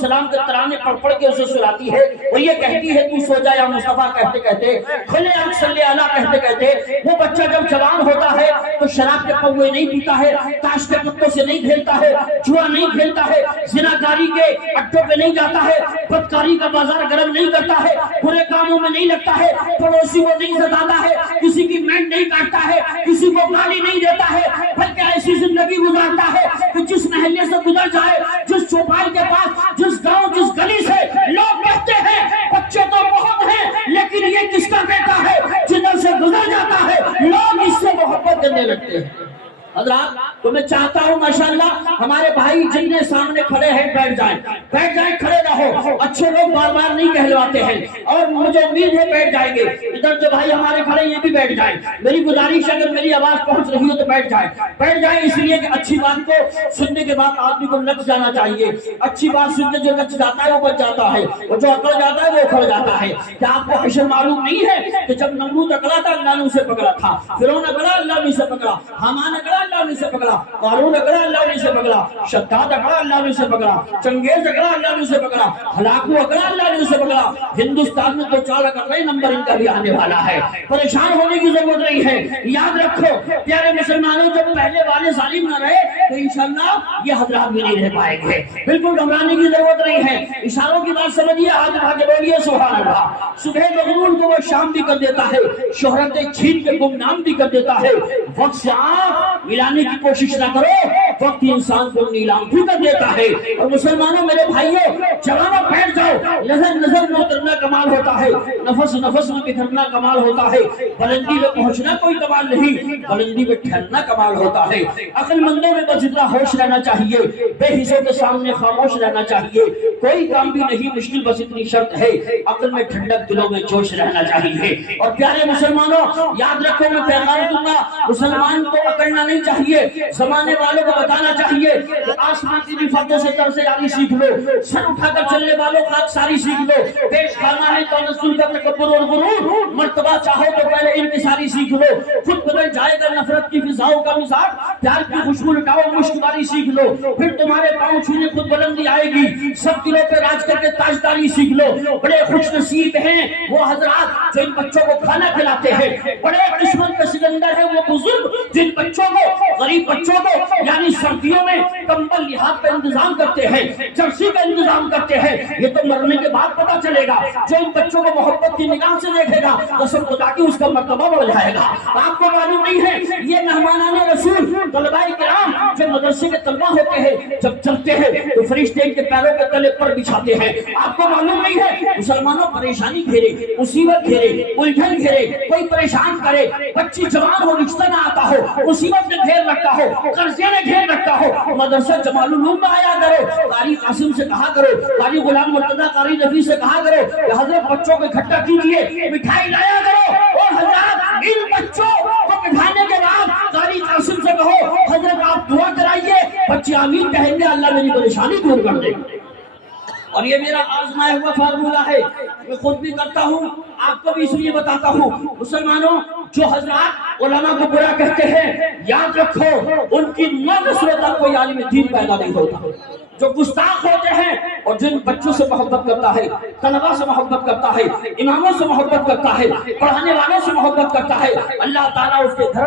सलाम के तराने पढ़ पढ़ के उसे सुलाती है और ये कहती है तू सो जा या मुस्तफा कहते कहते, खुले आंख सल्ले अला कहते कहते। वो बच्चा जब जवान होता है तो शराब के पौवे नहीं पीता है, ताश के पत्तों से नहीं खेलता है, जुआ नहीं खेलता है, जिनाकारी के अड्डों पे नहीं जाता है, बदकारी का बाजार गर्म नहीं करता है, बुरे कामों में नहीं लगता है, पड़ोसी को नहीं सताता है, किसी की मेंढ नहीं काटता है, किसी को गाली नहीं देता है, बल्कि ऐसी जिंदगी गुजारता है कि जिस महल्ले से गुजर जाए, जिस चौपाल के पास, जिस गांव, जिस गली से लोग कहते हैं बच्चे तो बहुत हैं लेकिन ये किसका बेटा है, जिधर से गुजर जाता है लोग इससे मोहब्बत करने लगते हैं। हज़रात, तो मैं चाहता हूँ माशाअल्लाह हमारे भाई जिनके सामने खड़े हैं बैठ जाएं, खड़े रहो। अच्छे लोग बार बार नहीं कहलवाते हैं और मुझे उम्मीद है बैठ जाएंगे। इधर जो भाई हमारे खड़े ये भी बैठ जाएं। मेरी गुजारिश है अगर मेरी आवाज पहुंच रही हो तो बैठ जाएं, इसलिए कि अच्छी बात को सुनने के बाद आदमी को लग जाना चाहिए। अच्छी बात सुनने जो लग जाता है वो बच जाता है और जो अकड़ जाता है वो उखड़ जाता है। क्या आपको हशर मालूम नहीं है कि जब नमरूद अकड़ा था अल्लाह ने उसे पकड़ा था, फिरौन अकड़ा अल्लाह ने उसे पकड़ा, हामान अकड़ा अल्लाह ने उसे पकड़ा, क़ारून अकड़ा अल्लाह ने उसे पकड़ा, शद्दाद अकड़ा अल्लाह ने उसे पकड़ा, चंगेज अकड़ा अल्लाह ने उसे पकड़ा, हलाकू अकड़ा अल्लाह ने उसे पकड़ा। हिंदुस्तान में तो 4 अकड़े नंबर इनका भी आने वाला है। परेशान होने की जरूरत नहीं है। याद रखो प्यारे मुसलमानों, जब पहले वाले जालिम न रहे तो इंशाअल्लाह ये हजरात भी नहीं रह पाएंगे। बिल्कुल घबराने की जरूरत नहीं है। इशारों की बात समझिए, हाथ उठा के बोलिए सुभान अल्लाह। सुबह मगरूर को वो शाम भी कर देता है, शोहरतें छीन के गुमनाम भी कर देता है। वक्त से आप मिलाने की कोशिश ना करो, वक्त इंसान को नीलाम भी कर देता है। और मुसलमानों मेरे भाइयों, जवानों बैठ जाओ। नजर नजर में उतरना कमाल होता है, नफस नफस में बिखरना कमाल होता है। बुलंदी में पहुंचना कोई कमाल नहीं, बुलंदी में ठहरना कमाल होता है। अक्लमंदों में बस इतना होश रहना चाहिए, बेहिस्सों के सामने खामोश रहना चाहिए। कोई काम भी नहीं मुश्किल, बस इतनी शर्त है अक्ल में ठंडक, दिलों में जोश रहना चाहिए। और प्यारे मुसलमानों याद रखो, मैं पैगाम दूंगा, मुसलमान को अकड़ना नहीं चाहिए। जमाने वालों को बताना चाहिए कि आसमान की रिफातों से तरस यारी सीख लो, सर उठाकर चलने वालों का सारी सीख लो। पेश खाना है तो रसूल का तकब्बुर और गुरूर, मर्तबा चाहो तो पहले इनकिसारी सीख लो। खुद बदल जाएगा नफरत की फिजाओं का मिजाज, प्यार की खुशबू लुटाओ मुश्किबारी सीख लो। फिर तुम्हारे पांव छूने खुद बुलंदी आएगी, सब दिलों पे राज करके ताजदारी सीख लो। बड़े खुश नसीब हैं वो हजरात जो इन बच्चों को खाना खिलाते हैं। बड़े किस्मत के सिकंदर है वो बुजुर्ग जिन बच्चों को, गरीब बच्चों को यानी सर्दियों में कंबल लिहाज का इंतजाम करते हैं, जर्सी का इंतजाम करते हैं। ये तो मरने के बाद पता चलेगा। जो इन बच्चों को मोहब्बत की निगाह से देखेगा तो सब खुदा की उसका मर्तबा बढ़ जाएगा। आपको मालूम नहीं है ये मेहमानाने रसूल तलबाए किराम जो मदरसे के तलबा होते हैं, जब चलते हैं तो फरिश्ते इनके पैरों के तले पर बिछाते हैं। आपको मालूम नहीं है मुसलमानों, परेशानी घेरे, मुसीबत घेरे, उलझन घेरे, कोई परेशान करे, बच्ची जवान हो, रिश्ता ना आता हो, मुसीबत ने घेर रखा हो, कर्जे ने घेर रखा हो, मदरसा जमालुल उलूम में आया करो, कारी कासिम से कहा करो, कारी गुलाम मुर्तजा, कारी नबी से कहा करो कि हजरत बच्चों को इकट्ठा कीजिए, मिठाई लाया करो। और हजरत इन बच्चों को बिठाने के बाद कारी कासिम से कहो हजरत आप दुआ कराइए, बच्चे आमीन कहेंगे, अल्लाह मेरी परेशानी दूर कर देगा। और ये मेरा आजमाया हुआ फार्मूला है, मैं खुद भी करता हूँ, आपको भी इसलिए बताता हूँ। मुसलमानों, जो हजरात उलमा को बुरा कहते हैं, याद रखो उनकी 9 नस्लों तक कोई आलिम दीन पैदा नहीं होता। जो गुस्ताख होते हैं और जिन बच्चों से मोहब्बत करता है, तलबा से मोहब्बत करता है, इमामों से मोहब्बत करता है, पढ़ाने वालों से मोहब्बत करता है, अल्लाह ताला उसके घर